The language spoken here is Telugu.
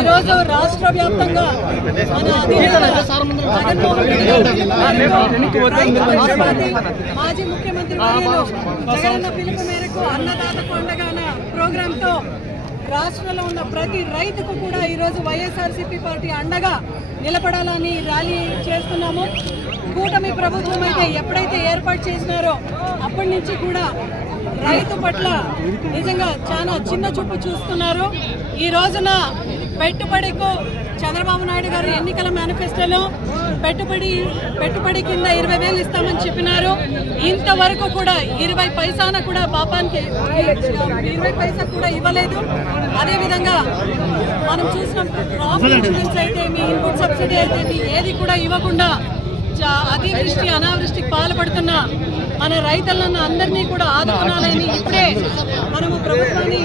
ఈరోజు రాష్ట్ర వ్యాప్తంగా మాజీ ముఖ్యమంత్రి జగనన్న పిలుపు మేరకు అన్నదాతకు అండగా ప్రోగ్రామ్ తో రాష్ట్రంలో ఉన్న ప్రతి రైతుకు కూడా ఈరోజు వైఎస్ఆర్సీపీ పార్టీ అండగా నిలబడాలని ర్యాలీ చేస్తున్నాము. కూటమి ప్రభుత్వం అయితే ఎప్పుడైతే ఏర్పాటు చేసినారో అప్పటి నుంచి కూడా రైతు పట్ల నిజంగా చాలా చిన్న చూపు చూస్తున్నారు. ఈ రోజున పెట్టుబడికు చంద్రబాబు నాయుడు గారు ఎన్నికల మేనిఫెస్టోలో పెట్టుబడి కింద 20,000 ఇస్తామని చెప్పినారు. ఇంతవరకు కూడా 20 పైసాన కూడా పాపానికి 20 పైసా కూడా ఇవ్వలేదు. అదేవిధంగా మనం చూసిన క్రాప్ ఇన్సూరెన్స్ అయితే మీ ఇన్పుట్ సబ్సిడీ అయితే మీ ఏది కూడా ఇవ్వకుండా అతివృష్టి అనావృష్టికి పాల్పడుతున్న మన రైతులను అందరినీ కూడా ఆదుకోవాలని ఇప్పుడే మనము ప్రభుత్వాన్ని